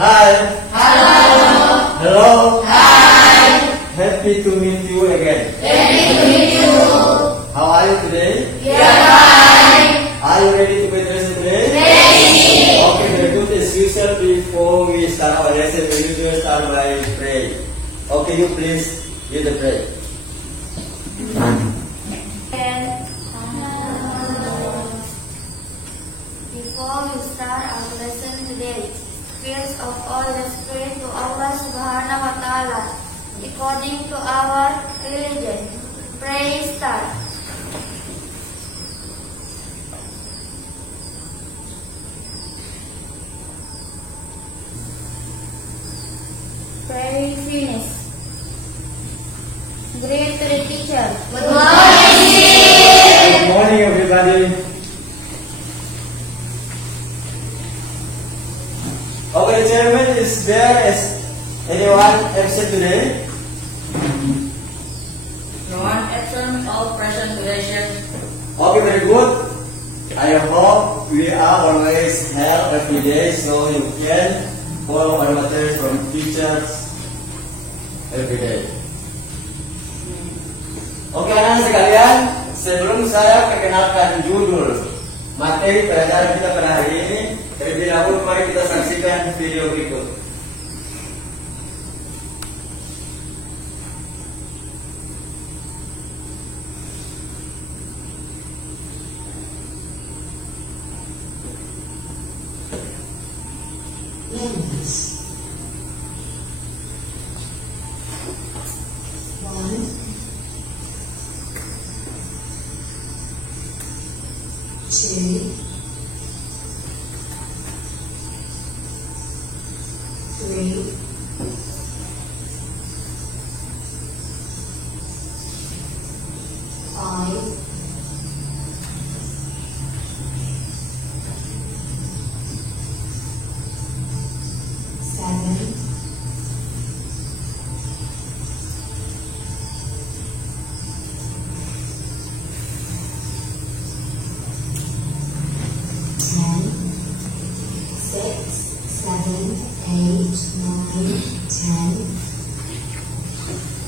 Hi. Hello. Hello. Hi. Happy to meet you again. Happy to meet you. How are you today? We are fine. Are you ready to be dressed today? Ready. Okay, very good. As usual, before we start our lesson, we usually start by pray. Okay, you please give the prayer. Before we start our lesson today, prayers of all let's pray to Allah Subhanahu wa Ta'ala according to our religion. Pray start. Pray finish. Greet to the teacher. Good morning. Good morning, everybody. Okay, the chairman is there. Is anyone absent today? No one absent, all present today, Chef. Okay, very good. I hope we are always held every day so you can follow our materials from teachers every day. Oke, anak-anak sekalian, sebelum saya perkenalkan judul materi pelajaran kita pada hari ini, terlebih dahulu mari kita saksikan video berikut. Numbers. 1, 2, 3, 5, 7,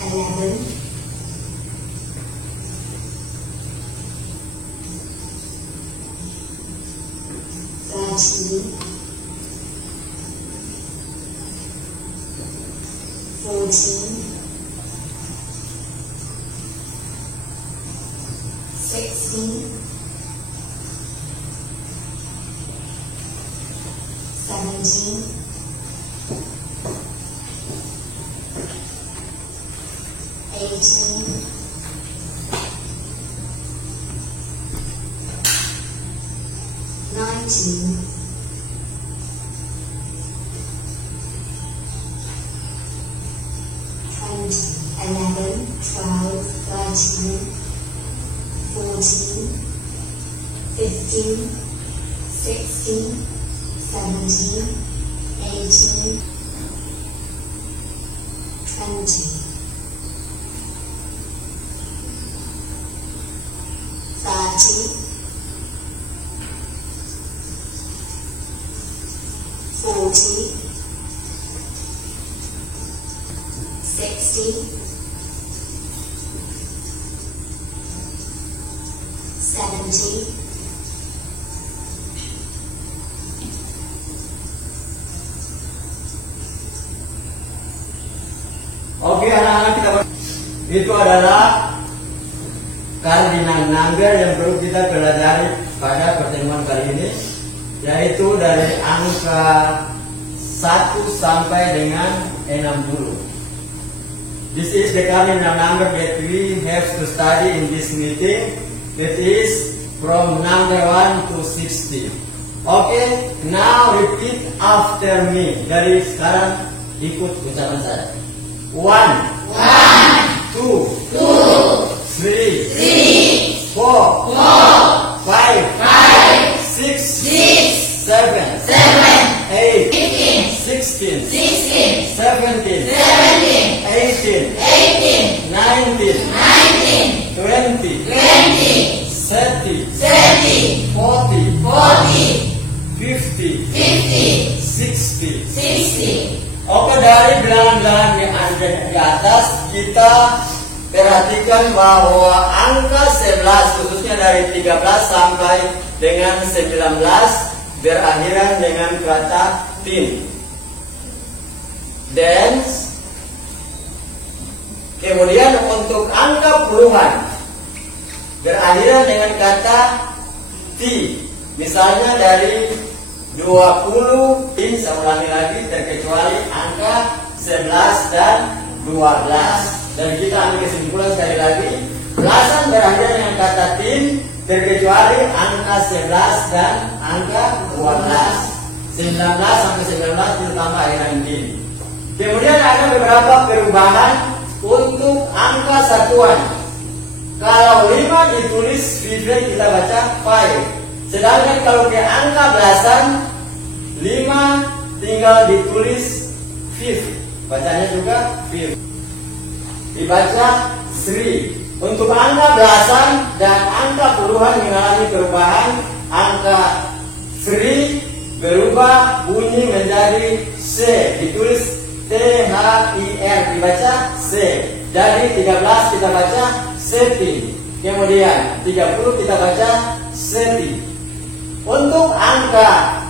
10, 6, 7, 8, 9, 10, 11, 13, 14, 16, 17, 18, 19, 20, 11, 12, 13, 14, 15, 16, 17, 18, 20, 30, 40, 60, 70, 'Oke, anak-anak kita itu adalah kardinal number yang perlu kita pelajari pada pertemuan kali ini, yaitu dari angka 1 sampai dengan 60. This is the cardinal number that we have to study in this meeting. That is from number 1 to 60. Okay, now repeat after me. Dari sekarang ikut ucapan saya. 1, 2, 3, 4, 5, 6, 7, 8, 16, 17, 18, 19, 20, 30, 40, 50, 60, Oke, dari bilangan-bilangan di atas kita perhatikan bahwa angka 11 khususnya dari 13 sampai dengan 19 berakhiran dengan kata tin. Dan kemudian untuk angka puluhan berakhiran dengan kata ti. Misalnya dari 20 tin, saya ulangi lagi, terkecuali angka 11 dan 12. Dan kita ambil kesimpulan sekali lagi, belasan berakhir dengan kata tin, terkecuali angka 11 dan angka 12. 19 sampai 19 kita tambah dengan tin. Kemudian ada beberapa perubahan untuk angka satuan. Kalau 5 ditulis fifth, kita baca 5. Sedangkan kalau ke angka belasan, 5 tinggal ditulis fifth, bacanya juga fifth, dibaca 3. Untuk angka belasan dan angka puluhan mengalami perubahan. Angka 3 berubah bunyi menjadi C, ditulis THIR, dibaca C. Jadi 13 kita baca seti. Kemudian 30 kita baca seti. Untuk angka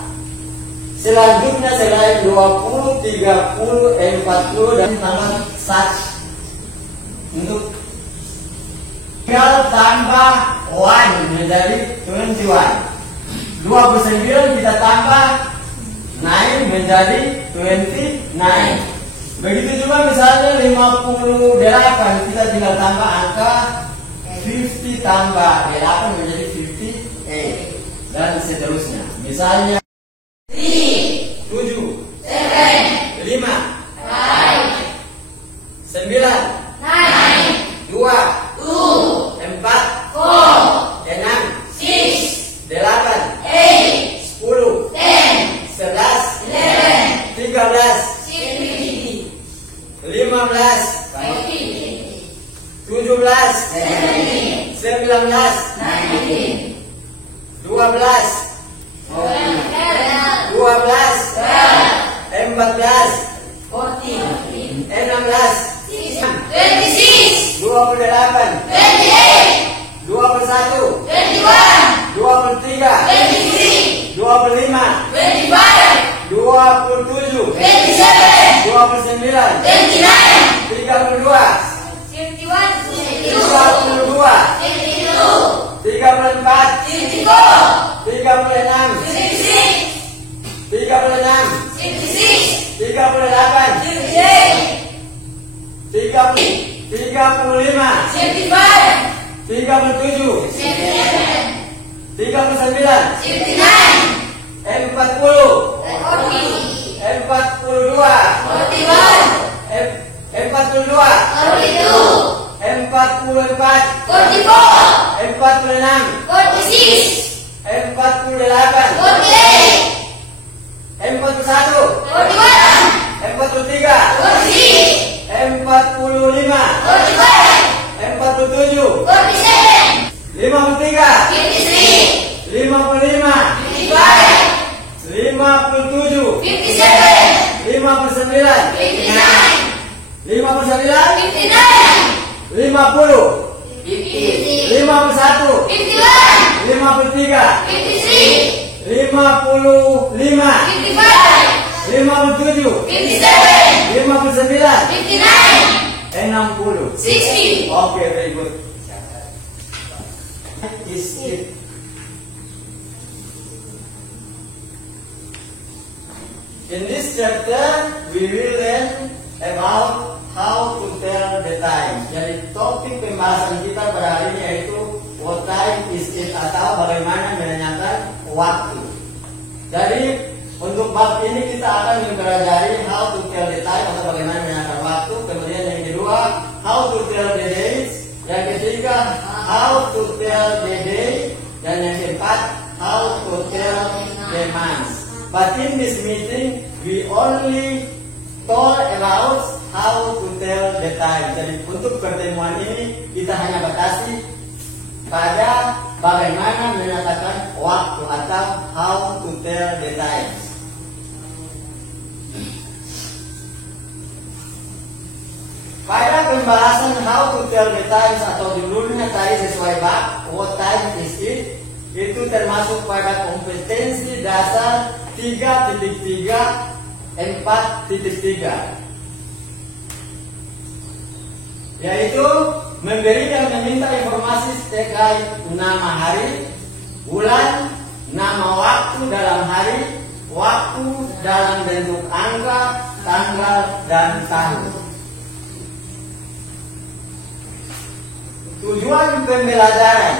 selanjutnya selain 20, 30, 40 dan tambah 1. Untuk tinggal tambah 1 menjadi 21. 29 kita tambah 9 menjadi 29. Begitu juga misalnya 58 kita tinggal tambah angka 50 tambah 8 menjadi 58. Dan seterusnya. Misalnya 7, 5, 5, 5, 9, 9, 2, 2, 4, 4, 6, 6, 6, 8, 8, 10, 10, 11, 11, 13, 15, 17, 19, 12, 14, 16, 28, 21, 23, 25, 27, 29, 32, 34, 36, 60. Okay, very good. Is it? In this chapter, we will learn about how to tell the time. Jadi topik pembahasan kita pada hari ini yaitu what time is it, atau bagaimana menanyakan waktu. Jadi untuk bab ini kita akan mempelajari how to tell the time atau bagaimana menanyakan waktu. Kemudian yang kedua, how to tell the days. Yang ketiga, how to tell the day. Dan yang keempat, how to tell the months. But in this meeting, we only talk about how to tell the time. Jadi untuk pertemuan ini kita hanya batasi pada bagaimana menyatakan waktu atau how to tell the time. pembahasan how to tell the times atau judulnya tadi sesuai bab, what time is it, itu termasuk pada kompetensi dasar 3.3 4.3, yaitu memberi dan meminta informasi terkait nama hari, bulan, nama waktu dalam hari, waktu dalam bentuk angka, tanggal, dan tahun. Tujuan pembelajaran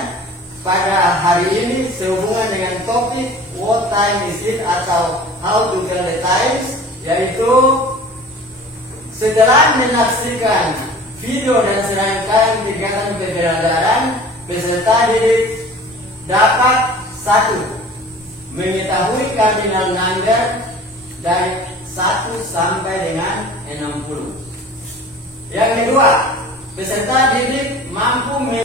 pada hari ini sehubungan dengan topik what time is it atau how to tell the times, yaitu setelah menyaksikan video dan serangkaian kegiatan pembelajaran, peserta didik dapat 1. Mengetahui kardinal number dari 1 sampai dengan 60. Yang kedua, peserta didik mampu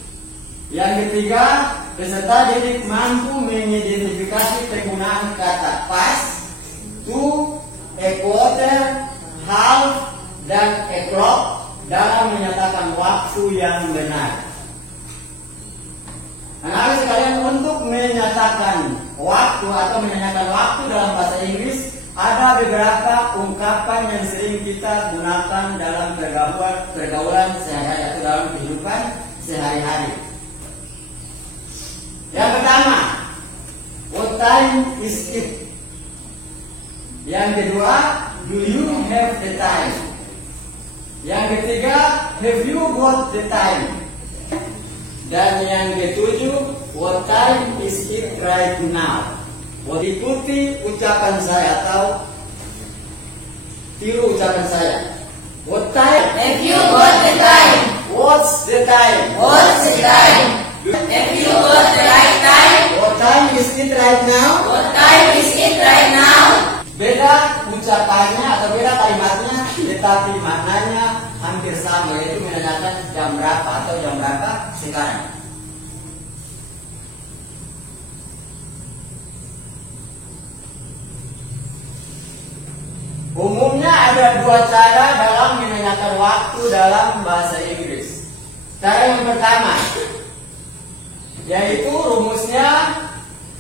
yang ketiga, peserta didik mampu mengidentifikasi penggunaan kata pas, to, a quarter, half, dan a clock dalam menyatakan waktu yang benar. Anak-anak sekalian, untuk menyatakan waktu atau menanyakan waktu dalam bahasa Inggris, ada beberapa ungkapan yang sering kita gunakan dalam pergaulan sehari-hari atau dalam kehidupan sehari-hari. Yang pertama, what time is it? Yang kedua, do you have the time? Yang ketiga, have you got the time? Dan yang ketujuh, what time is it right now? Ikuti ucapan saya atau tiru ucapan saya. What time? Have you got the time? What's the time? What's the time? Have you got the right time? What time is it right now? What time is it right now? Beda ucapannya atau beda kalimatnya, tetapi maknanya hampir sama, yaitu menanyakan jam berapa atau jam berapa sekarang. Umumnya ada 2 cara dalam menanyakan waktu dalam bahasa Inggris. Cara yang pertama, yaitu rumusnya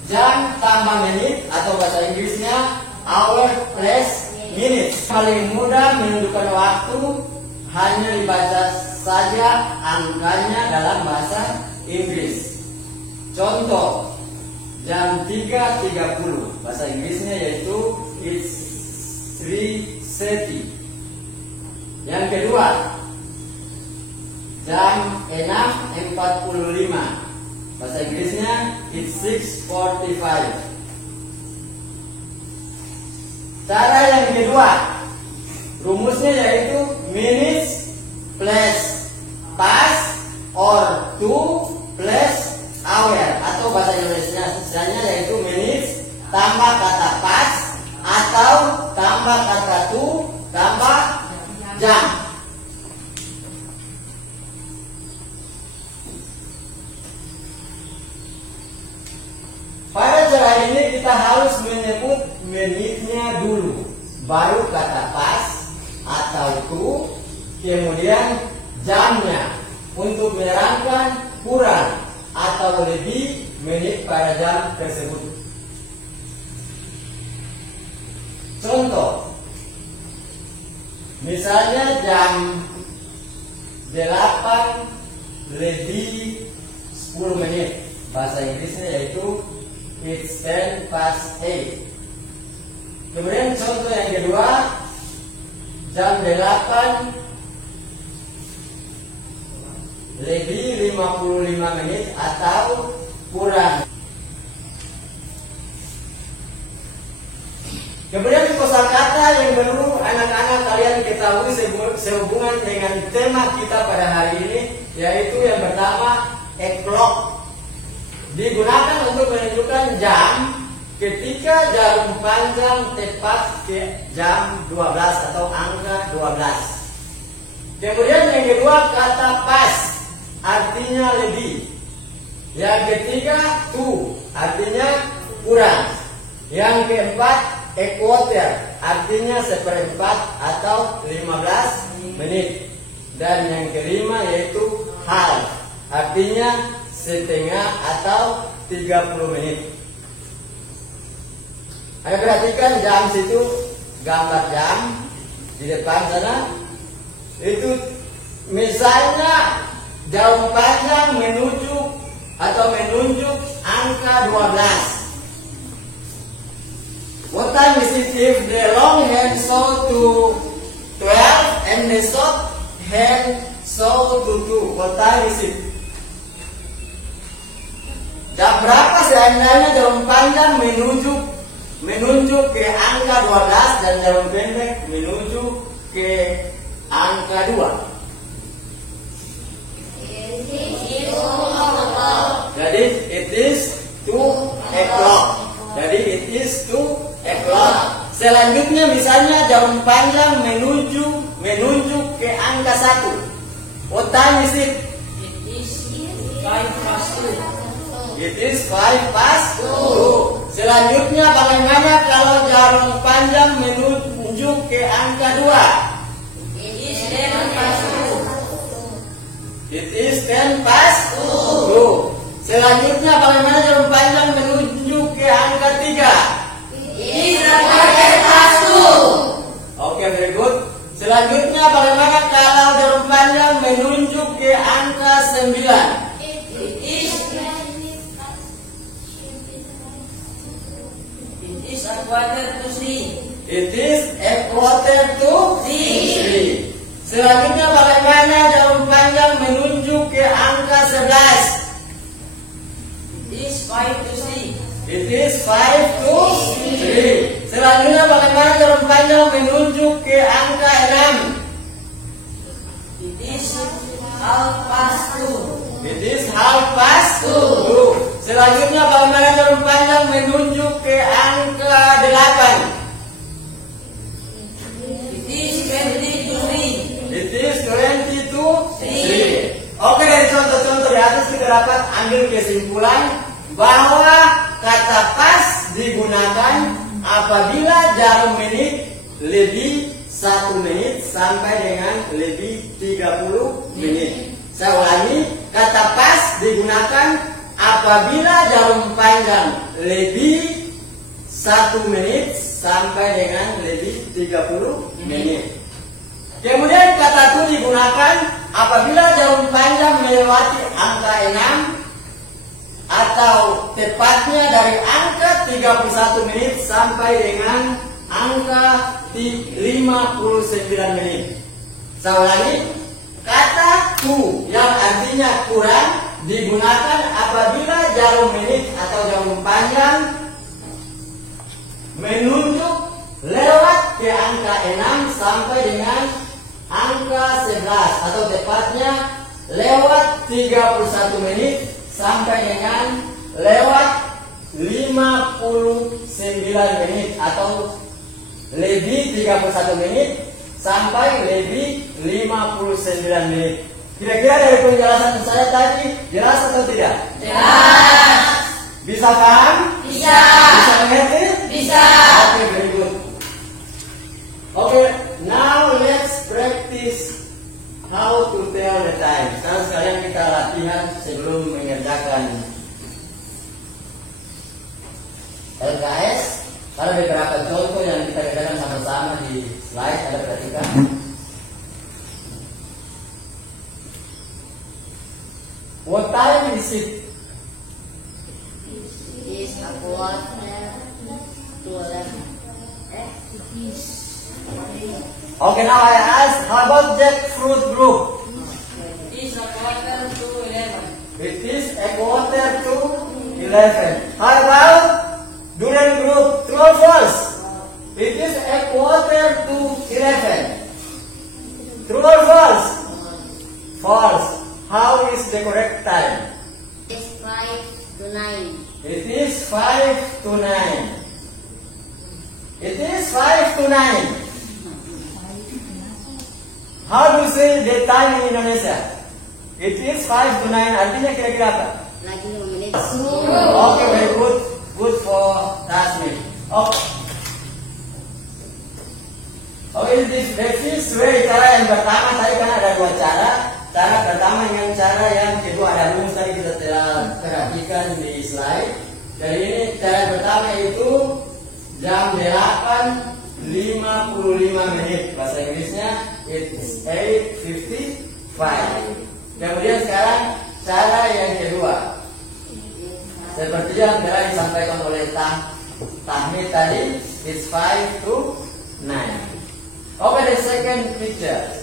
jam tambah menit atau bahasa Inggrisnya hour plus minute. Paling mudah menentukan waktu hanya dibaca saja angkanya dalam bahasa Inggris. Contoh, jam 3.30 bahasa Inggrisnya yaitu it's 3:30. Yang kedua, jam 6.45 bahasa Inggrisnya it's 6:45. Cara yang kedua, rumusnya yaitu minutes plus past or to plus hour, atau bahasa Indonesia yaitu minutes tambah kata past atau tambah kata to tambah jam. Pada cara ini kita harus menyebut menitnya dulu, baru kata pas atau to, kemudian jamnya untuk menerangkan kurang atau lebih menit pada jam tersebut. Contoh, misalnya jam 8 lebih 10 menit, bahasa Inggrisnya yaitu it's 10 past 8. Kemudian contoh yang kedua, jam 8 lebih 55 menit atau kurang. Kemudian kosakata yang perlu anak-anak kalian ketahui sehubungan dengan tema kita pada hari ini, yaitu yang pertama, o'clock. Digunakan untuk menunjukkan jam ketika jarum panjang tepat ke jam 12 atau angka 12. Kemudian yang kedua, kata pas, artinya lebih. Yang ketiga, to, artinya kurang. Yang keempat, a quarter, artinya seperempat atau 15 menit. Dan yang kelima yaitu half, artinya setengah atau 30 menit. Anda perhatikan jam situ, gambar jam di depan sana. Itu misalnya jarum panjang menunjuk angka 12. What time is it if the long hand show to 12 and the short hand show to 2? What time is it? Jam berapa seandainya jarum panjang menunjuk ke angka 12 dan jarum pendek menunjuk ke angka 2? Jadi it is 2 o'clock. Jadi it is 2 o'clock. Selanjutnya misalnya jarum panjang menunjuk ke angka 1. What time is it? It is 5 past 2. Selanjutnya bagaimana kalau jarum panjang menunjuk ke angka 2? It is 10 past 2. Selanjutnya bagaimana jarum panjang menunjuk ke angka 3? Oke, very good. Selanjutnya bagaimana kalau jarum panjang menunjuk ke angka 9? It is a quarter to 3. Selanjutnya bagaimana jarum panjang menunjuk ke angka 11? It is 5 to 3. Selanjutnya bagaimana jarum panjang menunjuk ke angka 6? It is half past 2. Selanjutnya bagaimana jarum panjang menunjuk ke angka 8? It is 20 to 3. Oke, dari contoh-contoh di atas kita dapat ambil kesimpulan bahwa kata pas digunakan apabila jarum menit lebih 1 menit sampai dengan lebih 30 menit. Saya ulangi, kata pas digunakan apabila jarum panjang lebih 1 menit sampai dengan lebih 30 menit. Kemudian kata tu digunakan apabila jarum panjang melewati angka 6 atau tepatnya dari angka 31 menit sampai dengan angka 59 menit. Saya ulangi, kata tu yang artinya kurang digunakan apabila jarum menit atau jarum panjang menunjuk lewat ke angka 6 sampai dengan angka 11 atau tepatnya lewat 31 menit sampai dengan lewat 59 menit atau lebih 31 menit sampai lebih 59 menit. Kira-kira dari penjelasan saya tadi jelas atau tidak? Jelas. Bisa paham? Bisa. Bisa mengerti? Bisa. Oke, very good. Oke, now let's practice how to tell the time. Sekarang kita latihan sebelum mengerjakan LKS. Ada beberapa contoh yang kita kerjakan sama-sama di slide. Ada perhatikan. What time is it? Is a quarter to 11. Okay, now I ask, how about jackfruit group? Is a quarter to 11. It is a quarter to 11. How about durian group? True or false? It is a quarter to 11. True or false? False. How is the correct time? It's 5 to 9. It is 5 to 9. It is 5 to 9. How do you say the time in Indonesia? It is 5 to 9. Artinya kira-kira apa? Lagi 5 menit. Okay, very good. Good for Tasmin. Okay. Oke, the fifth way, cara yang pertama tadi kan ada dua cara. Cara pertama dengan cara yang kedua ada rumus tadi kita telah perhatikan di slide. Jadi ini cara pertama itu jam 8:55 menit. Bahasa Inggrisnya it's 8:55. Kemudian sekarang cara yang kedua. Seperti yang telah disampaikan oleh Tahmid tadi, it's 5 to 9. Okay, the second picture.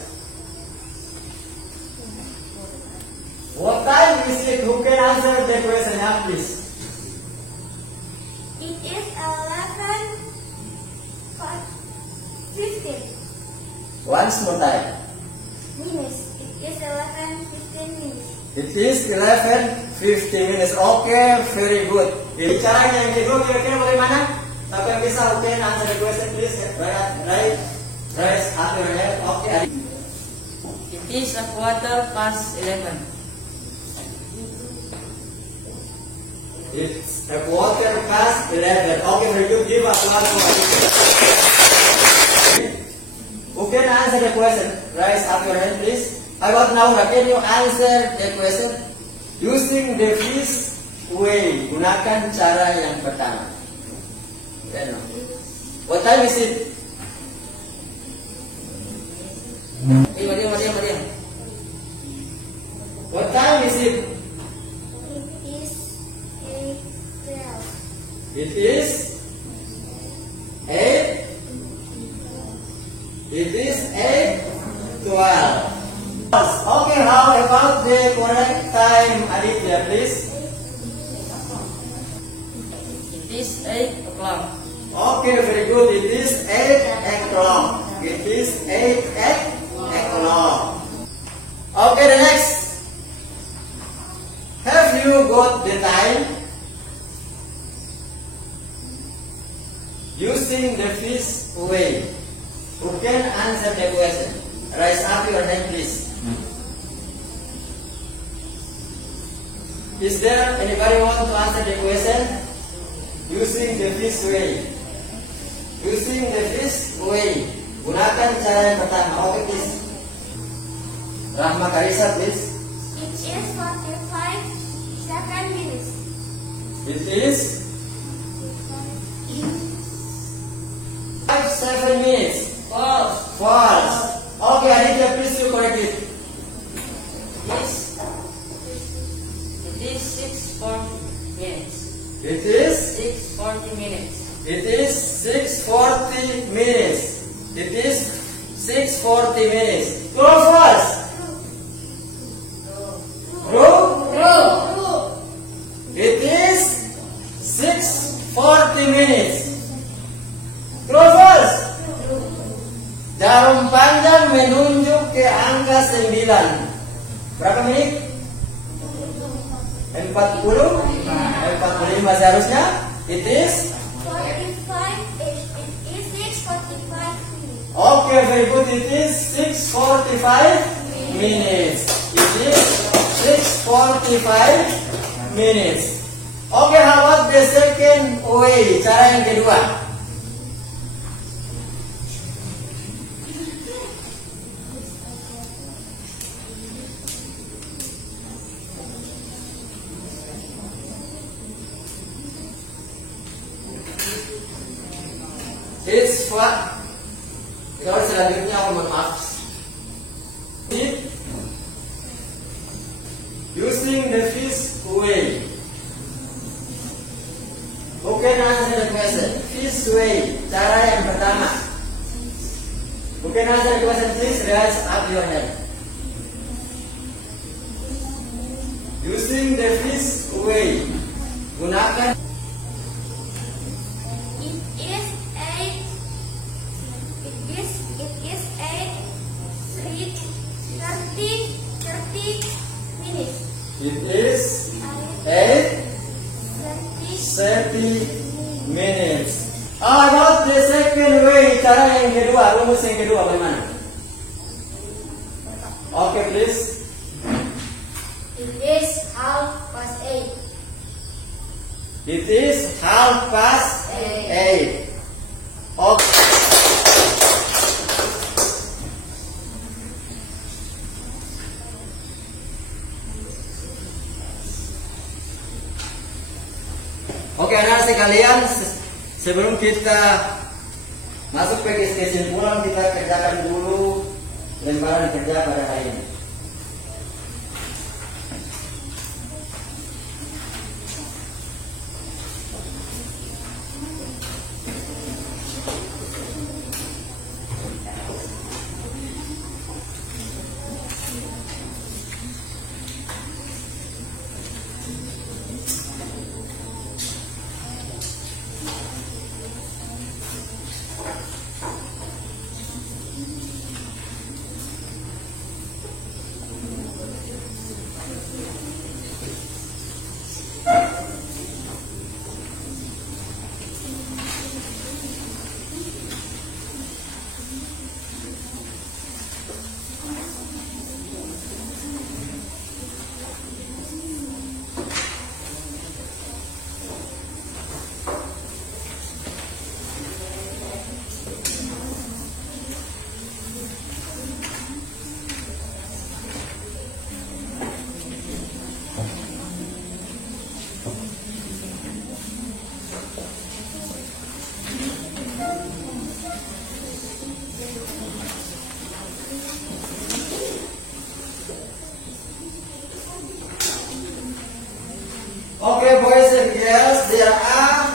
What time is it? Who can answer the question now, please? It is 11:15 Once more time. minutes. It is 11:15 minutes. It is 11:50 minutes. Okay, very good. Jadi caranya yang kedua kira-kira bagaimana? Siapa yang bisa? Who can answer the question, please? Raise up your hand. Okay. It is a 11:15. It's a 11:15. Okay, very good. Give us one more. Who can answer the question? Raise up your hand, please. How about now? Can you answer the question using the fifth way? Gunakan cara yang pertama. What time is it? Diam. What time is it? It is 8:12. It is 8:12. Okay, how about the correct time, Aditya, please? It is 8 o'clock. Okay, very good. It is 8 o'clock. It is 8 o'clock. Okay, the next. Have you got the time? Using the fifth way. Who can answer the question? Raise up your hand, please. Is there anybody want to answer the question? Using the fifth way. Using the fifth way. Gunakan cara yang pertama. Okay, please. Rahma Karisa, please. It is 45 minutes. It is 7 minutes. False. Okay, Aditya, please you correct it. It is 6:40 minutes. It is 6:40 minutes. It is 6:40 minutes. It is 6:40 minutes. True or false? True. It is 6:40 minutes. True or false? Jarum panjang menunjuk ke angka 9. Berapa menit? 45 seharusnya. It is 6:45 minutes. okay, very good. It is 6:45 minutes. It is 6:45 minutes. Okay, how about the second way? Cara yang kedua. It's what? Kalau selanjutnya aku mohon maaf. Using the fifth way. Oke, answer the question. Fifth way. Cara yang pertama. Oke, answer the question. Please raise up your hand. Using the fifth way. Gunakan. It is 30 minutes. It is 8:30 minutes. How about the second way? Cara yang kedua, rumus yang kedua bagaimana? Okay, please. It is 8:30. It is 8:30. Okay. sekalian, sebelum kita masuk ke kesimpulan, kita kerjakan dulu lembaran kerja pada hari ini. Okay, boys and girls, there are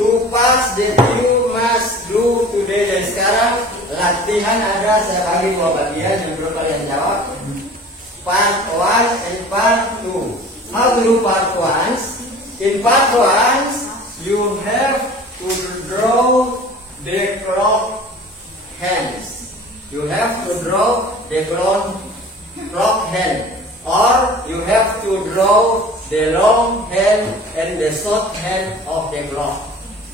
2 parts that you must do today. Dan sekarang latihan ada, saya bagi 2 bagian yang perlu kalian jawab. Part 1 and part 2. How to do part 1? In part 1, you have to draw the clock hands. You have to draw the clock hand. Or you have to draw the long hand and the short hand of the clock.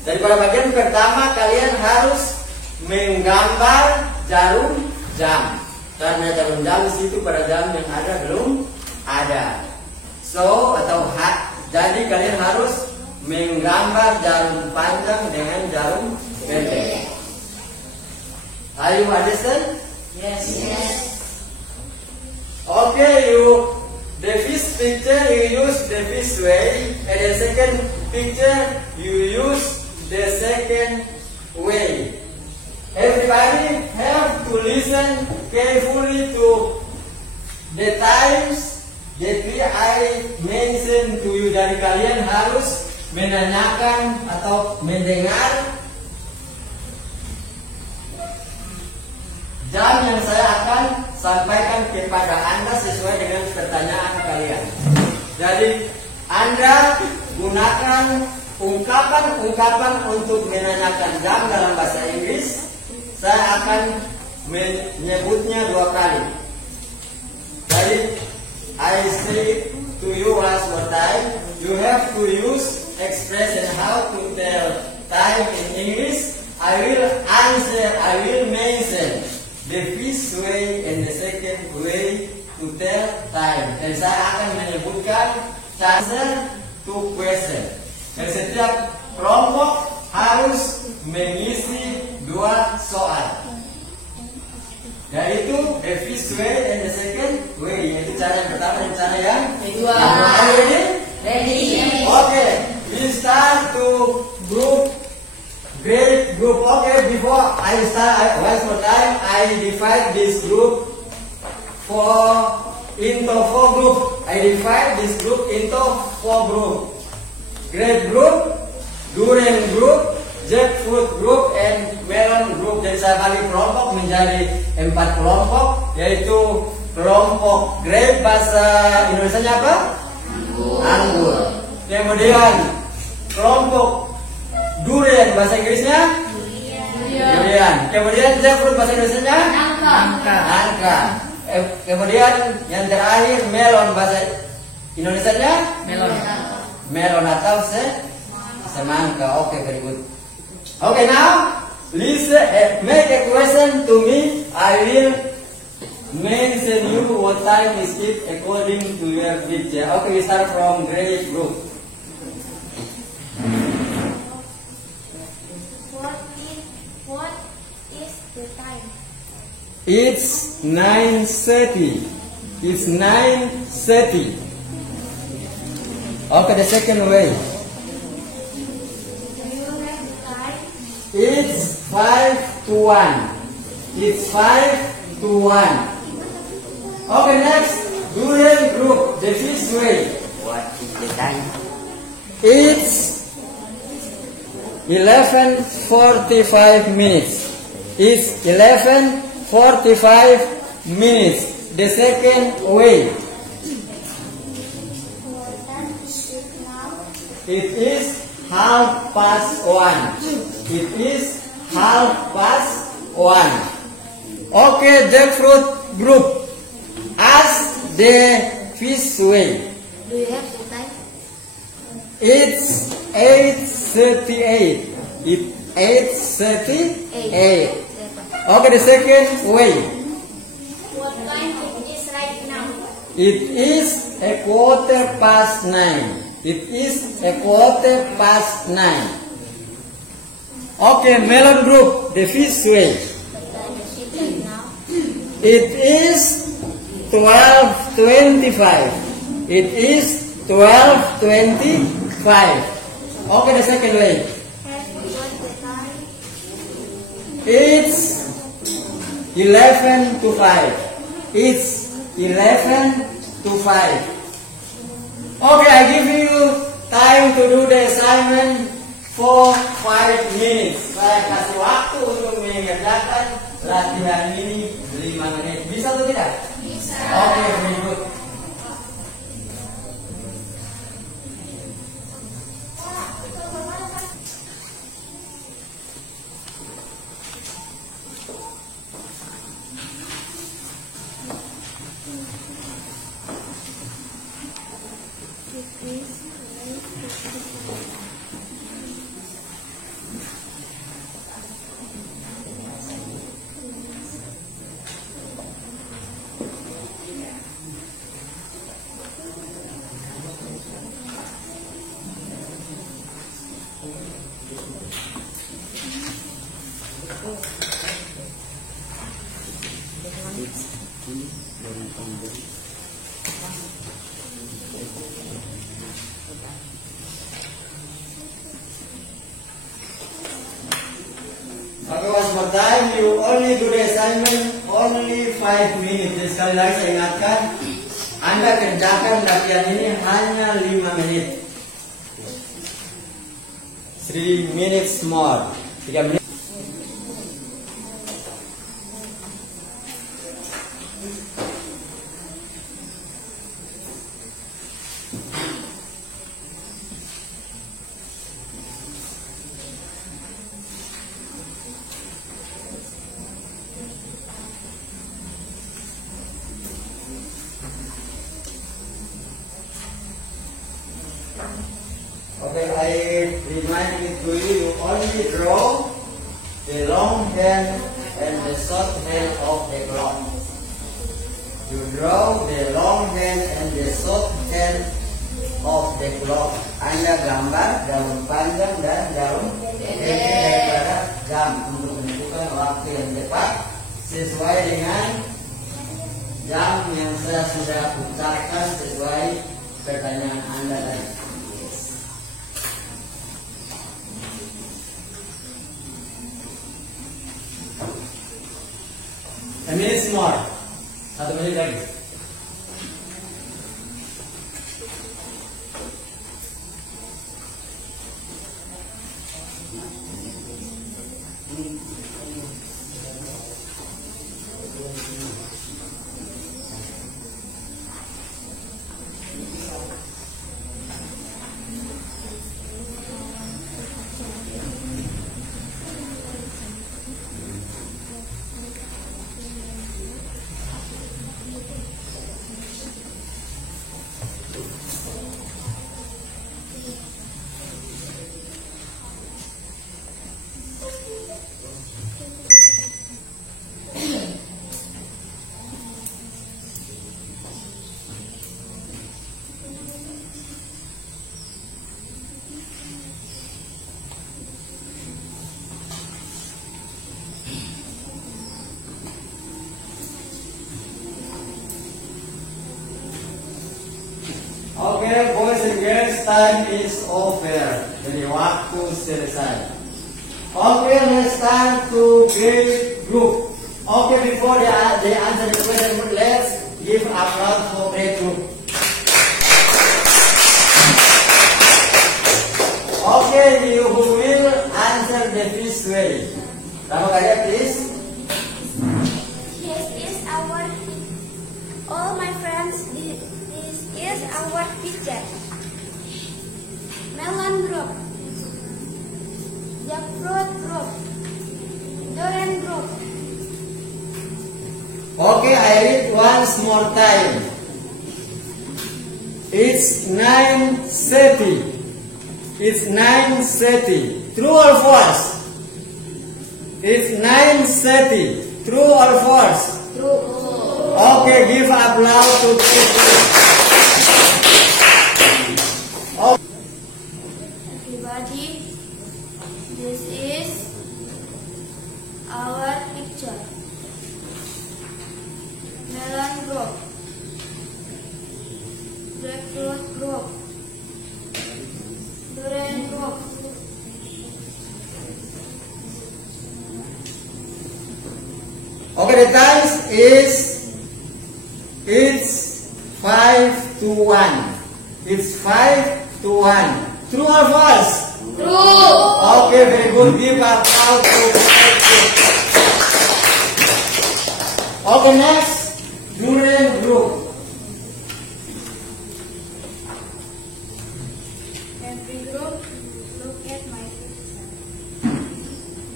Jadi pada bagian pertama kalian harus menggambar jarum jam. Karena jarum jam di situ pada jam yang ada belum ada. So atau jadi kalian harus menggambar jarum panjang dengan jarum pendek. Are you understand? Yes. Okay, the first picture you use the first way, and the second picture you use the second way. Everybody have to listen carefully to the times that I mention to you. Dari kalian harus menanyakan atau mendengar jam yang saya akan sampaikan kepada Anda sesuai dengan pertanyaan kalian. Jadi Anda gunakan ungkapan-ungkapan untuk menanyakan jam dalam bahasa Inggris. Saya akan menyebutnya 2 kali. Jadi I say to you last more time, you have to use expression how to tell time in English. I will mention the first way and the second way to tell time. Dan saya akan menyebutkan answer to question. Dan setiap kelompok harus mengisi 2 soal. Yaitu the first way and the second way. Yaitu cara yang pertama dan cara yang kedua. Ready? Okay, we start to grade group. Okay, before I start, once more time, I divide this group into 4 group. I divide this group into 4 group. Grade group, durian group, jackfruit group, and melon group. Dan saya bagi kelompok menjadi 4 kelompok, yaitu kelompok grape bahasa Indonesianya apa? Anggur. Kemudian kelompok durian bahasa Inggrisnya durian. Kemudian jackfruit bahasa Indonesianya nangka. Kemudian yang terakhir melon bahasa Indonesianya melon atau semangka. Okay, very good. Okay, now listen, make a question to me. I will mention you what time is it according to your picture. Okay, we start from grade group. What is the time? It's 9:30. It's 9:30. Okay, the second way. It's 5 to 1. It's 5 to 1. Okay, next. Dual group, the fifth way. What is the time? It's 11:45 minutes. It's 11:45 minutes. The second way. What time is it now? It is 1:30. It is 1:30. Okay, jackfruit group. Ask the fish way. Do you have the time? It's 8:38. It's 8:38. Okay, the second way. What time it is right now? It is 9:15. It is 9:15. Okay, melon group, the fish way. What time is it right now? It is 12:25. It is 12:25. Okay, the second way. Have you got the time? It's 11 to 5. It's 11 to 5. Okay, I give you time to do the assignment for 5 minutes. Saya kasih waktu untuk mengerjakan latihan ini 5 menit. Bisa atau tidak? Bisa. Okay, very good. Okay, once more time, you only do the assignment only 5 minutes. Jadi sekali lagi saya ingatkan, Anda kerjakan latihan ini hanya 5 menit. 3 minutes more. 3 menit. Okay, I remind it to you, you only draw the long hand and the short hand of the clock. You draw the long hand and the short hand of the clock. Anda gambar daun panjang dan daun pendek daripada jam untuk menentukan waktu yang tepat sesuai dengan jam yang saya sudah ucapkan sesuai pertanyaan Anda tadi. A minute more. 1 menit lagi. Okay, boys and girls, time is over. Jadi waktu selesai. Okay, let's start to grade group. Okay, before they answer the question, let's give applause for grade group. Okay, you who will answer the first way. Nama kalian, please. This is our all my friends. This is our teacher. Melon group, jackfruit group, durian group. Okay, I read once more time. It's 9:30. It's 9:30. True or false? It's 9:30. True or false? True. Okay, give applause to this. Okay. Everybody, this is our picture. Melon group, jackfruit group, durian group. Okay, the time is it's 5 to 1. It's 5 to 1. True or false? True. Okay, very good. Give applause to Okay, next, durian group. Every group, look at my picture.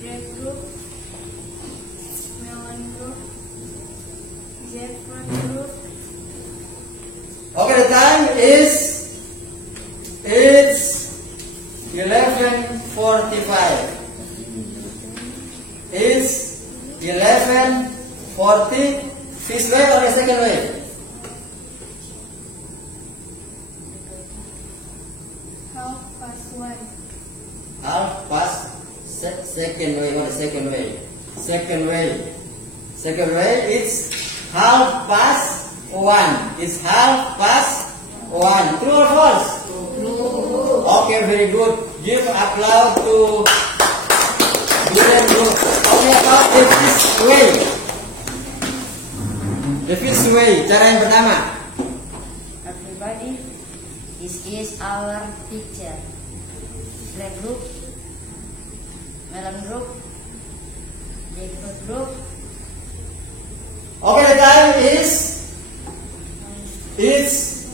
Grape group, melon group, jackfruit group. Okay, the time is it's 11:45. It's 11:40. First wave or the second wave? Half past 1. Half past second wave or the second wave? Second wave. Second wave, it's half past 1. It's half past 1. True or false? True. Okay, very good. Give applause to durian group. Okay, about the first wave. The first way, cara yang pertama. Everybody, this is our picture. Grape group, melon group, jackfruit group. Okay, the time is it's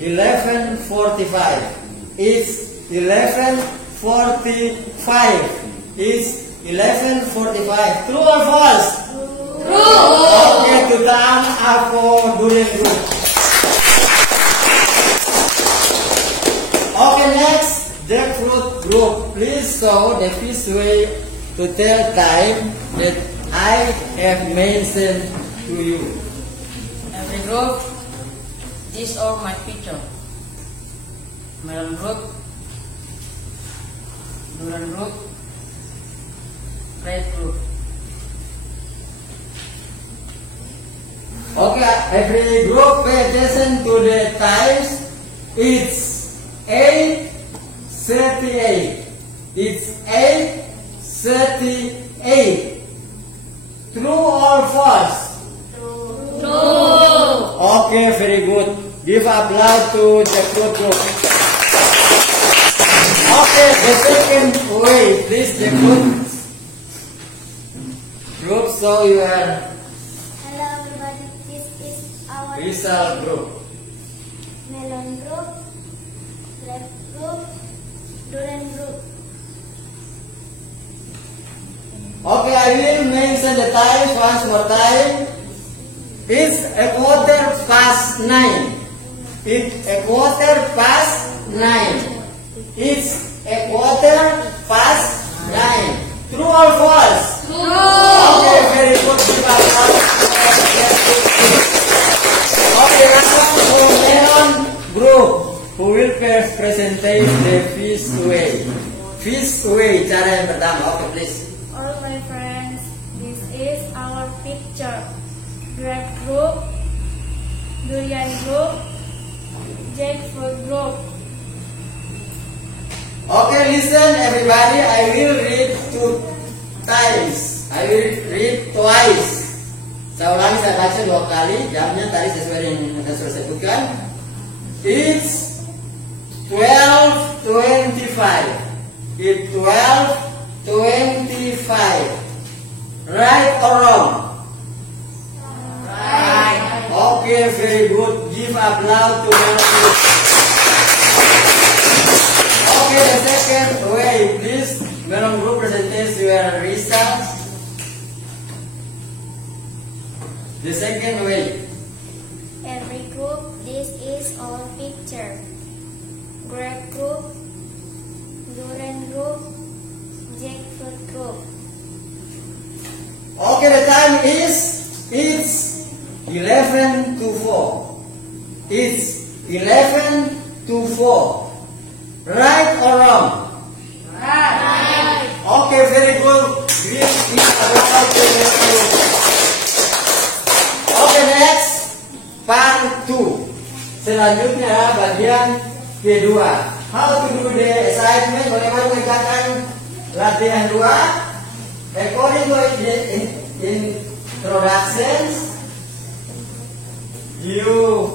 11:45. It's 11:45. It's 11:45. True or false? True. Okay, to time for durian group. Okay, next, jackfruit group. Please show the first way to tell time that I have mentioned to you. Every group, these are my picture. Melon group, durian group, grape group. Okay, every group pay attention to the times. It's 8:38. It's 8:38. True or false? True. Okay, very good. Give applause to the group. Okay, the second way, please the group. Group, so you are Hello everybody, this is our result group. melon group, grape group, durian group. Okay, I will mention the times once more time. It's 9:15. It's 9:15. It's 9:15. True or false? True. Okay, very good. Okay, now for melon group, who will first present the first way. First way, cara yang pertama. Okay, please. All my friends, this is our picture. Grape group, durian group, jackfruit group. Okay, listen everybody. I will read two times. I will read twice. Saya ulangi, saya baca 2 kali. Jamnya tadi sesuai dengan yang sudah saya sebutkan. It's 12:25. It's 12:25. Right or wrong? Right. Okay, very good. Give applause to Melon. Okay, the second way, please. Melon Group presents your results. The second way. Every group, this is our picture. Grape group, durian group, jackfruit group. Okay, the time is it's 11:04. It's 11:04. Right or wrong? Right. Okay, very good. Give me a round of applause. Okay, next part 2. Selanjutnya bagian kedua. How to do the assignment? Bagaimana mengerjakan latihan 2? According to the introductions, you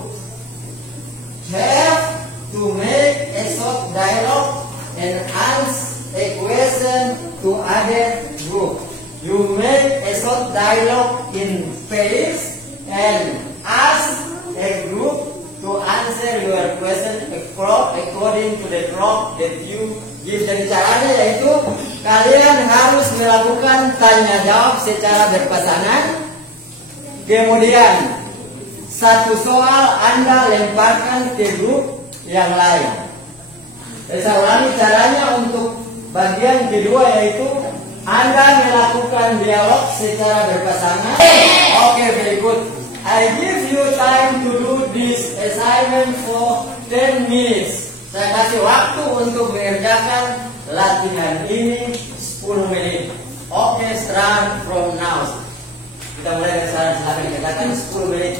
have to make a short dialogue and answer a question to other group. You make a short dialogue in pairs and ask a group to answer your question according to the group that you give. Jadi caranya yaitu kalian harus melakukan tanya jawab secara berpasangan. Kemudian satu soal Anda lemparkan ke grup yang lain. Jadi saya ulangi caranya untuk bagian kedua yaitu Anda melakukan dialog secara berpasangan. Okay, very good. I give you time to do this assignment for 10 minutes. Saya kasih waktu untuk mengerjakan latihan ini 10 menit. Okay, start from now. Kita mulai dari sekarang, silakan dikerjakan 10 menit.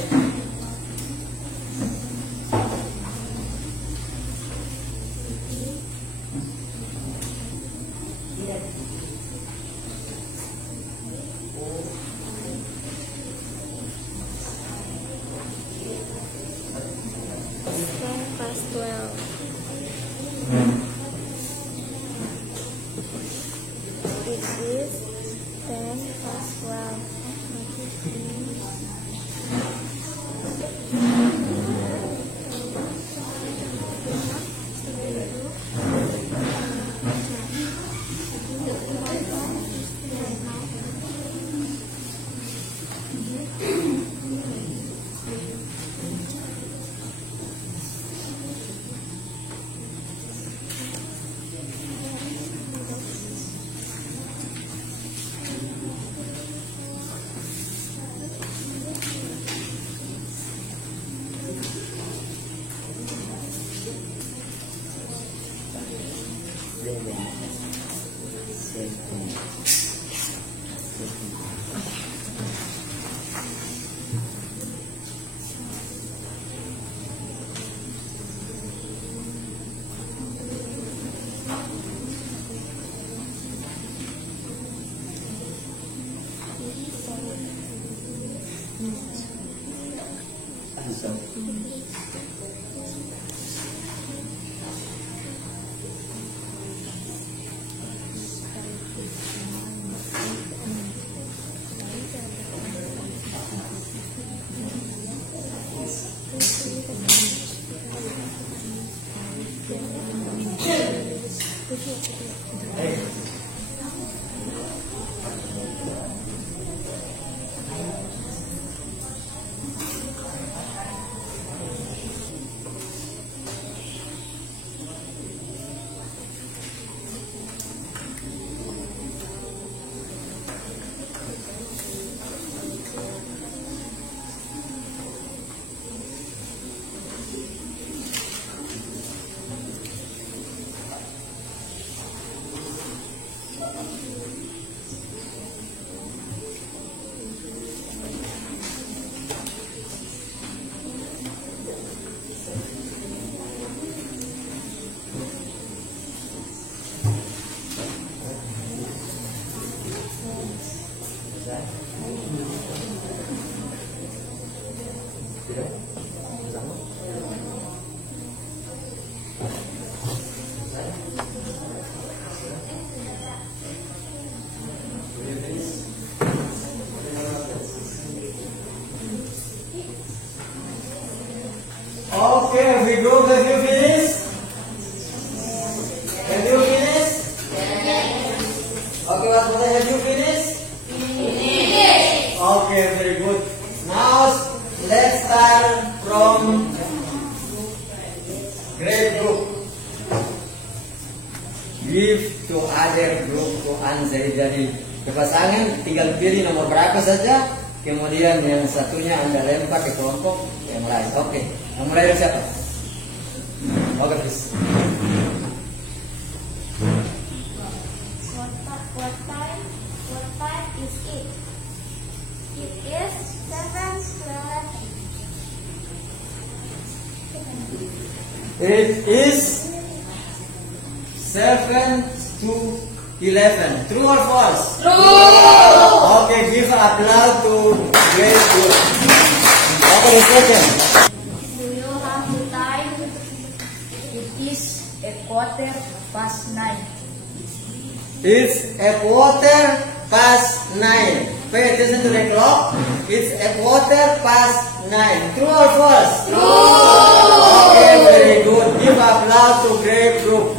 Okay, we go. Have you finished? Have you finished? Okay, what was have you finished? Okay, very good. Now let's start from grade group. Give to other group to answer. Jadi kepasangan tinggal pilih nomor berapa saja, kemudian yang satunya Anda lempar ke kelompok yang lain. Oke, yang mulai dari siapa? Oke, please. What time is it? It is 7:12. It is 7 to 11. True or false? True. Okay, give applause to grade group. Okay, second. Do you have the time? It is a 9:15. It's a 9:15. Pay attention to the clock. It's a 9:15. True or false? True. Okay, very good. Give applause to grade group.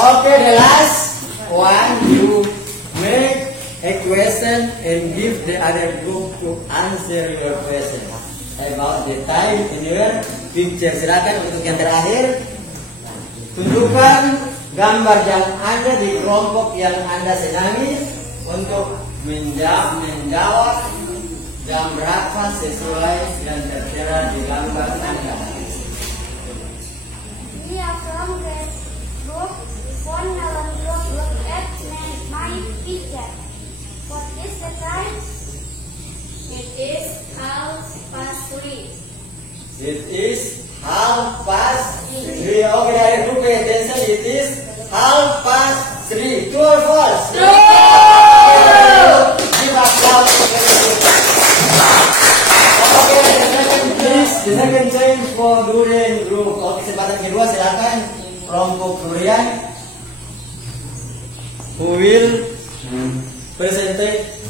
Okay, the last one, you make a question and give the other group to answer your question about the time in your picture. Silakan untuk yang terakhir, tunjukkan gambar yang ada di kelompok yang Anda senangi untuk menjawab jam berapa sesuai yang tertera di gambar Anda. We are from grade group. One melon group look at my picture. What is the time? It is 3:30. It is 3:30. Okay, dari group pay attention. It is 3:30. True or false? True. Give applause to the group. Okay, the second change for durian group. Oke, kesempatan kedua silakan kelompok durian. Who will present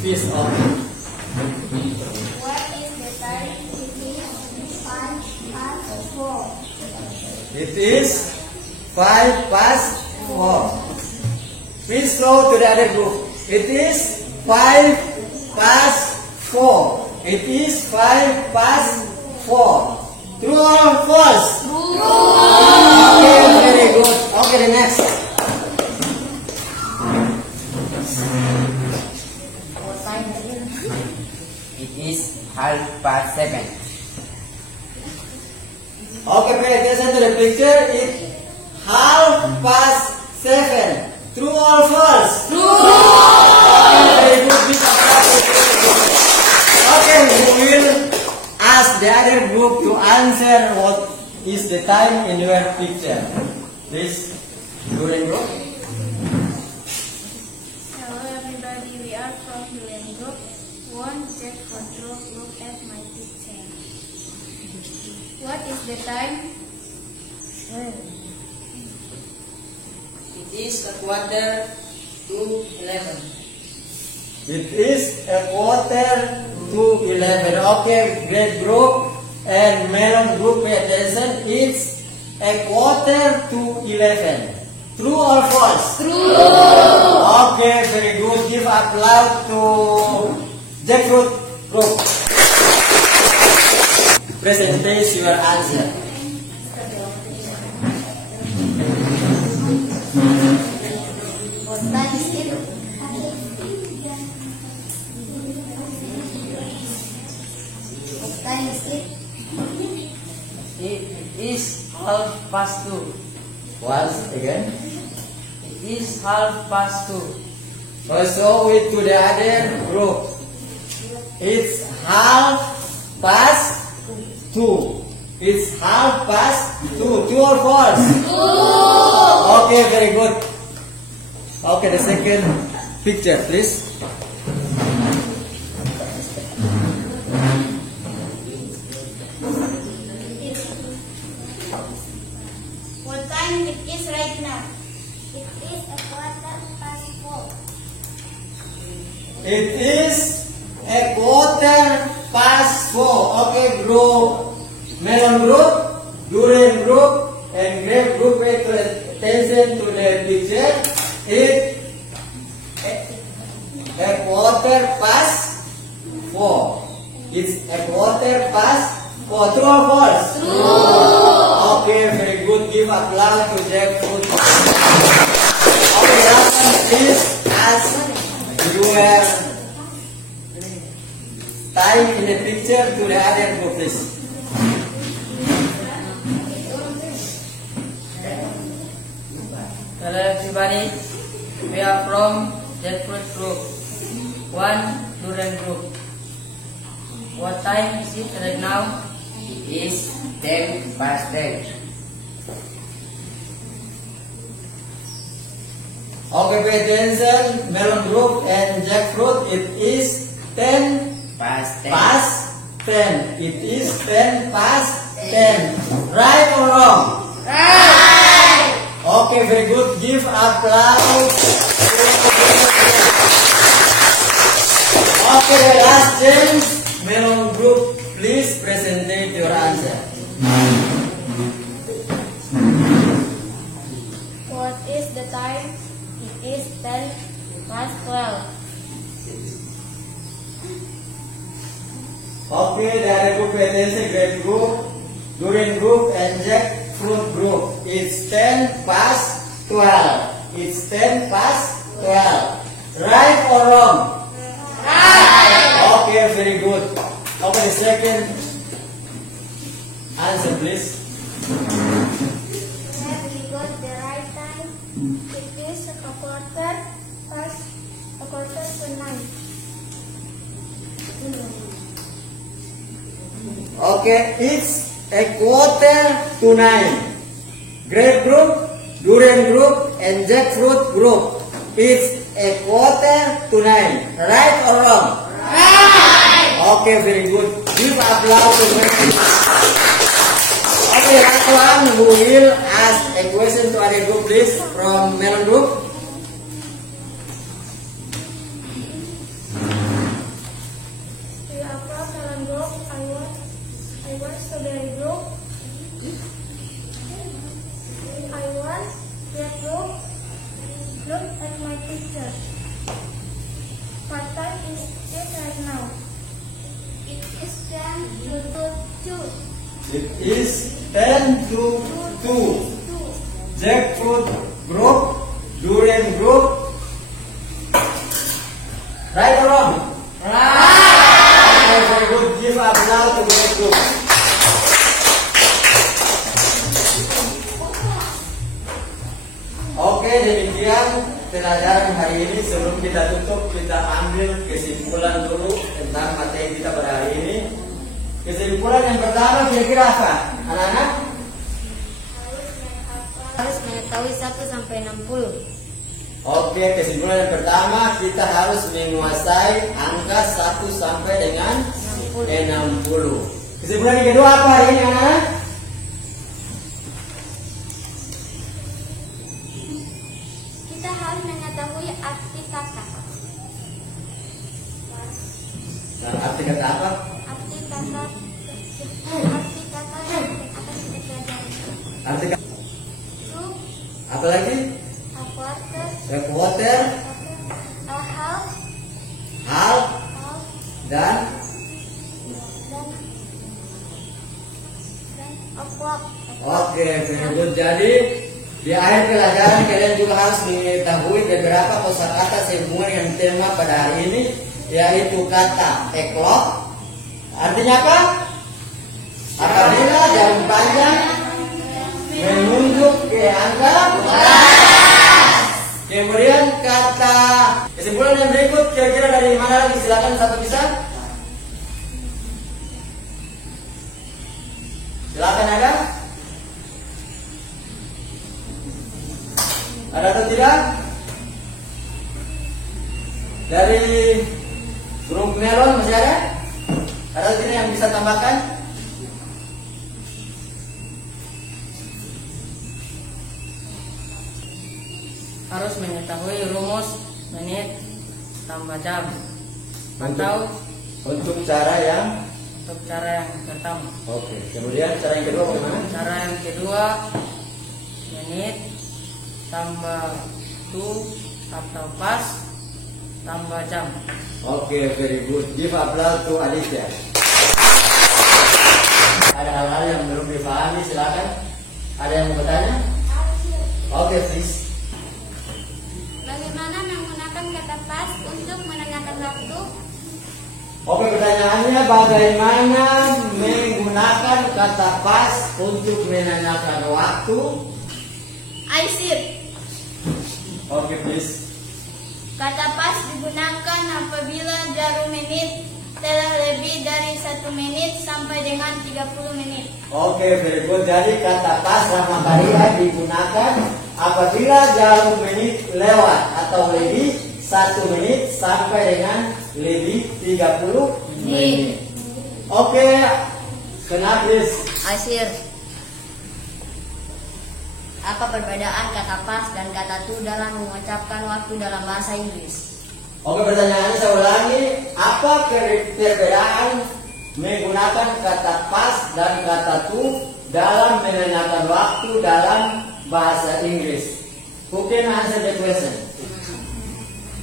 piece of What is the time? It is 5 past 4. Please show to the other group. It is 5 past 4. It is 5 past 4. True or false? True. Okay, very good. Okay, the next. It is 7:30. Okay, pay attention to the picture. It's 7:30. True or false? True. Okay, very good. Big applause. Okay, we will ask the other group to answer what is the time in your picture. Please, Duren group. Hello everybody, we are from Duren Group. One check for group, look at my picture. What is the time? It is 11:15. It is 11:15. Okay, great group and melon group, pay attention. It's 11:15. True or false? True. Okay, very good. Give applause to jackfruit group. Present your answer. What time is it? What time is it? It is 2:30. Once again. It is 2:30. Also with to the other group. It's 2:30. It's 2:30. True or false? True. Okay, very good. Okay, the second picture, please. It is a quarter past 4. Okay, group, melon group, durian group, and grape group. Pay attention to the picture. It a quarter past 4. It's a quarter past 4. True or false? True. Okay, very good. Give applause to jackfruit. Okay, last one is as you are tying in the picture to the other group, please. Hello everybody, we are from jackfruit group, 1 durian group. What time is it right now? It is 10 past 10. Okay, pay attention. Melon group and jackfruit. It is 10 Past 10. past 10. It is 10 past 10. Right or wrong? Right. Okay, very good. Give applause. Okay, the last chance. Melon group, please present your answer. What is the time? It is 10 past 12. Okay, the other group, pay attention. Grape group, durian group, and jackfruit group. It's 10 past 12. It's 10 past 12. Right or wrong? Right. Okay, very good. Okay, the second answer, please. Have we got the right time? It is a quarter to 9. Okay, it's a quarter to 9. Grape group, durian group, and jackfruit group. It's a quarter to 9. Right or wrong? Right. Okay, very good. Give applause to them. Okay, last one who will ask a question to other group, please, from melon group. We are from melon group. I want strawberry group. I want red group. Look at my picture. What time is it right now? It is 10 to 2. It is 10 to 2. Jackfruit group, durian group. Right or wrong? Right. Okay, very good. Give applause to the group. Oke, demikian pelajaran hari ini. Sebelum kita tutup, kita ambil kesimpulan dulu tentang materi kita pada hari ini. Kesimpulan yang pertama kira-kira apa, anak-anak? Harus mengetahui 1 sampai 60. Oke, kesimpulan yang pertama kita harus menguasai angka 1 sampai dengan 60. Kesimpulan yang kedua apa hari ini, anak-anak? Kita harus mengetahui arti kata. Nah, arti kata apa? Arti kata yang akan kita pelajari. Arti kata Group, apa lagi? a quarter, Quarter, a half, half, dan a clock. oke, very good. Jadi di akhir pelajaran kalian juga harus mengetahui beberapa kosakata sehubungan dengan tema pada hari ini, yaitu kata clock. Artinya apa? Apabila jarum panjang menunjuk ke angka. Kemudian kata kesimpulan yang berikut kira-kira dari mana lagi? Silakan satu bisa. Silakan ada. Ada atau tidak? Dari grup melon masih ada? Ada atau tidak yang bisa tambahkan? Harus mengetahui rumus menit tambah jam. Untuk cara yang pertama. oke. Kemudian cara yang kedua bagaimana? Cara yang kedua, menit tambah to atau pas tambah jam. Oke, very good. Give applause to Alicia. Ada hal-hal yang belum dipahami, silakan. Ada yang mau bertanya? Oke, please. Bagaimana menggunakan kata pas untuk menanyakan waktu? Oke, pertanyaannya bagaimana menggunakan kata pas untuk menanyakan waktu? I sit. Oke, please. Kata pas digunakan apabila jarum menit telah lebih dari 1 menit sampai dengan 30 menit. Oke, very good. Jadi kata pas sama kalian digunakan apabila jarum menit lewat atau lebih 1 menit sampai dengan lebih 30 menit. Oke, kenapa please? Asir. Apa perbedaan kata pas dan kata to dalam mengucapkan waktu dalam bahasa Inggris? Oke, pertanyaannya saya ulangi. Apa perbedaan menggunakan kata pas dan kata to dalam menanyakan waktu dalam bahasa Inggris? Who can answer the question?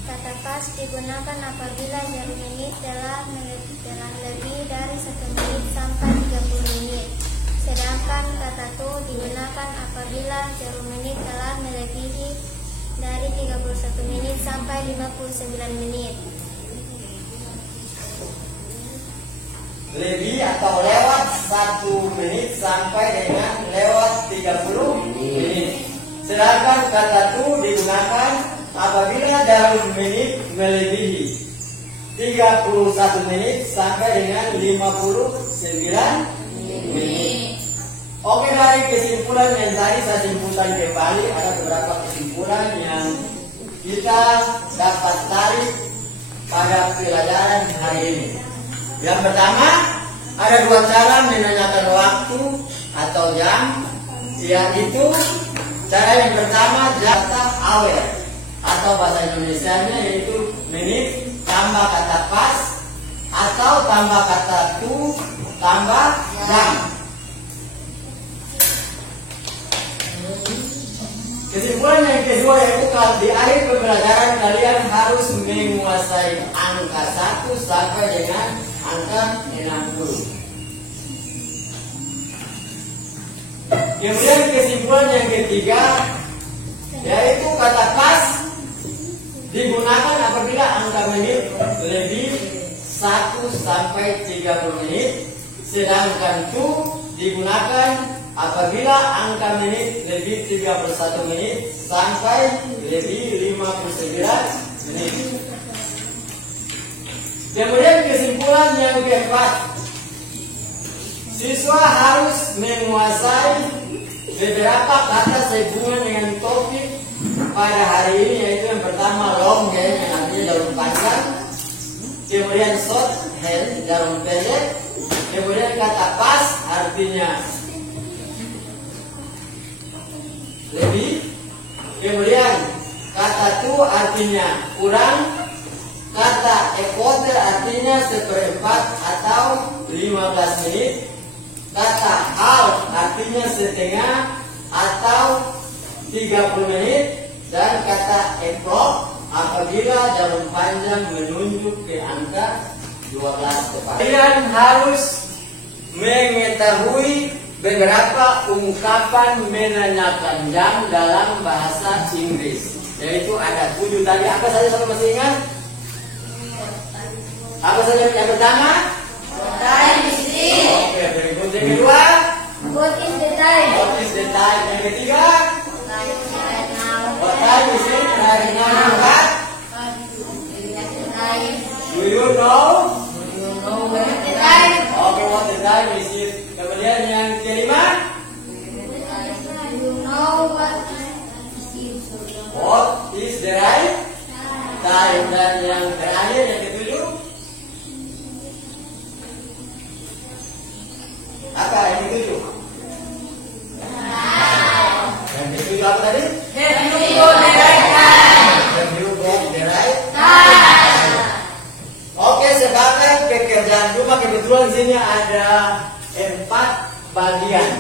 Kata pas digunakan apabila jarum menit telah lebih dari 1 menit sampai 30 menit. Sedangkan kata to digunakan apabila jarum menit telah melebihi dari 31 menit sampai 59 menit. Lebih atau lewat 1 menit sampai dengan lewat 30 menit. Sedangkan kata to digunakan apabila jarum menit melebihi 31 menit sampai dengan 59 menit. Oke, dari kesimpulan yang tadi saya simpulkan kembali, ada beberapa kesimpulan yang kita dapat tarik pada pelajaran hari ini. Yang pertama, ada 2 cara menanyakan waktu atau jam, yaitu cara yang pertama kata hour atau bahasa Indonesianya yaitu menit tambah kata pas atau tambah kata to tambah jam. Kesimpulan yang kedua yaitu di akhir pembelajaran kalian harus menguasai angka 1 sampai dengan angka 60. Kemudian kesimpulan yang ketiga yaitu kata pas digunakan apabila angka menit lebih 1 sampai 30 menit, sedangkan to digunakan apabila angka menit lebih 31 menit sampai lebih 59 menit. Kemudian kesimpulan yang keempat, siswa harus menguasai beberapa kata sehubungan dengan topik pada hari ini, yaitu yang pertama long hand yang artinya jarum panjang, kemudian short hand jarum pendek, kemudian kata pas artinya lebih, kemudian kata to artinya kurang, kata a quarter artinya 1/4 atau 15 menit, kata half artinya setengah atau 30 menit, dan kata o'clock apabila jarum panjang menunjuk ke angka 12 tepat. Kalian harus mengetahui beberapa ungkapan menanyakan jam dalam bahasa Inggris, yaitu ada 7 tadi. Apa saja saudara masih ingat? Apa saja yang pertama? Time is it? Oke, very good. Yang kedua? What is the time? What is the time? Yang ketiga? Right now. What time is it? Right now. What? Do you know? The time. Oke, what the time is it? Kemudian yang kelima? You know What is the right time? Dan yang terakhir, yang ketujuh? Apa yang ketujuh? kebetulan sini ada 4 bagian.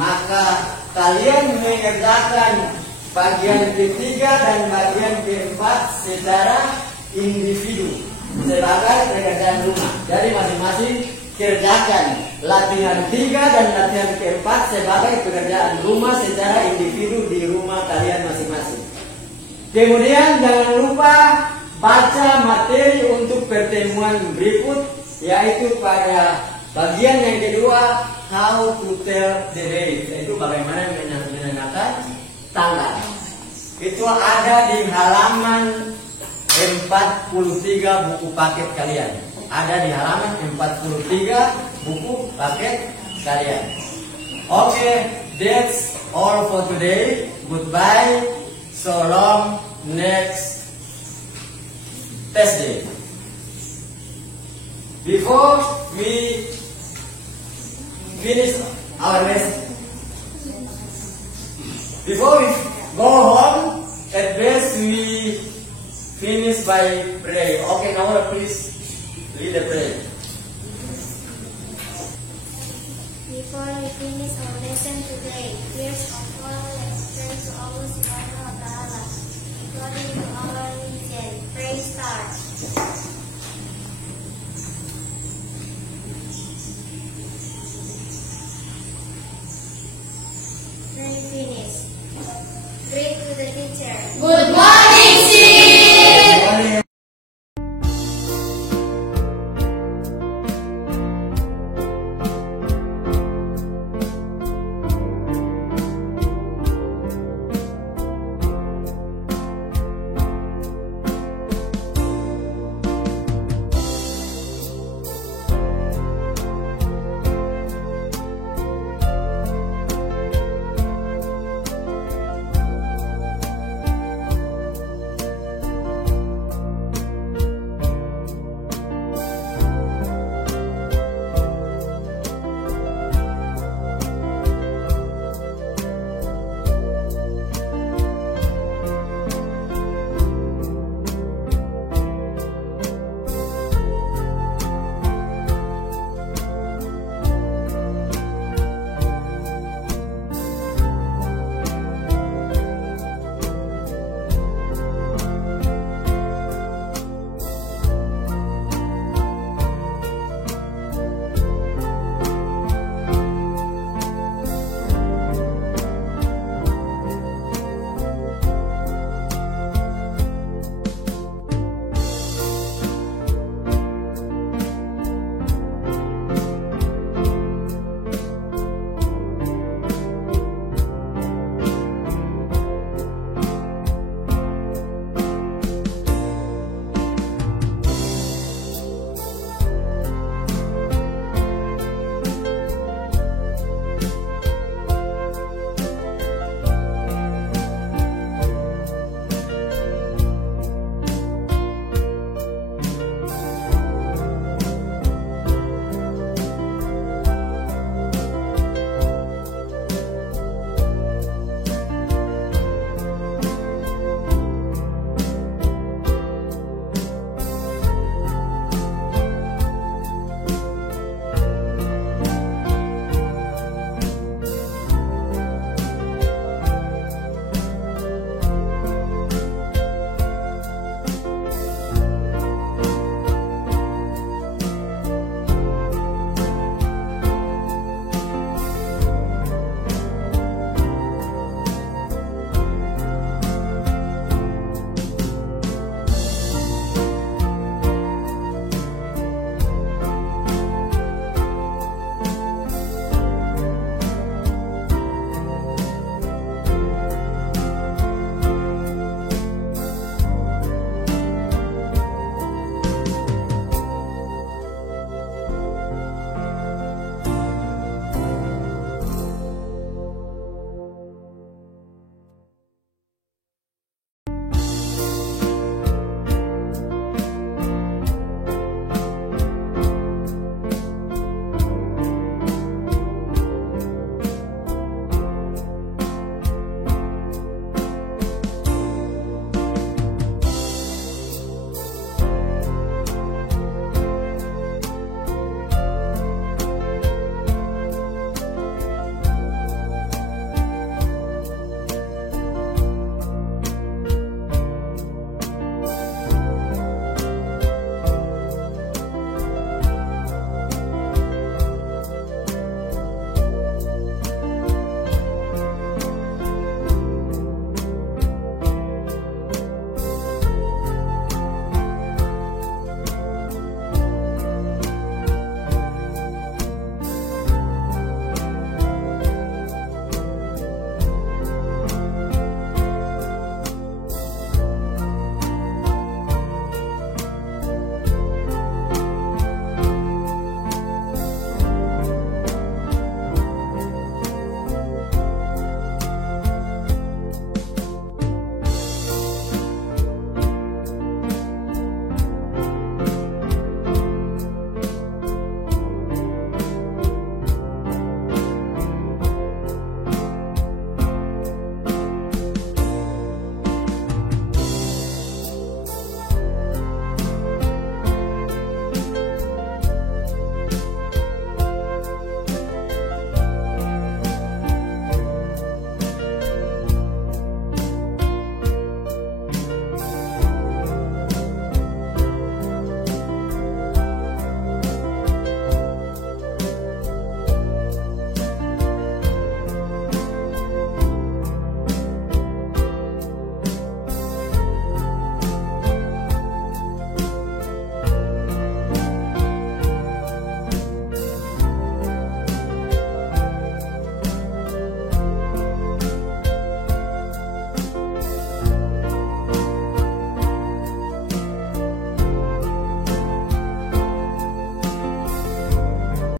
Maka kalian mengerjakan bagian ketiga dan bagian keempat secara individu sebagai pekerjaan rumah. Jadi masing-masing kerjakan latihan 3 dan latihan keempat sebagai pekerjaan rumah secara individu di rumah kalian masing-masing. Kemudian jangan lupa baca materi untuk pertemuan berikut, yaitu pada bagian yang kedua, how to tell the date, yaitu bagaimana menandakan tanggal. Itu ada di halaman 43 buku paket kalian. Ada di halaman 43 buku paket kalian. Okay, that's all for today. Goodbye. So long. Next test day. Before we finish our lesson, before we go home, at best we finish by prayer. Okay, now please lead the prayer. Before we finish our lesson today, prayers of all praise to Allah Subhanahu wa Ta'ala. According to our religion, pray start.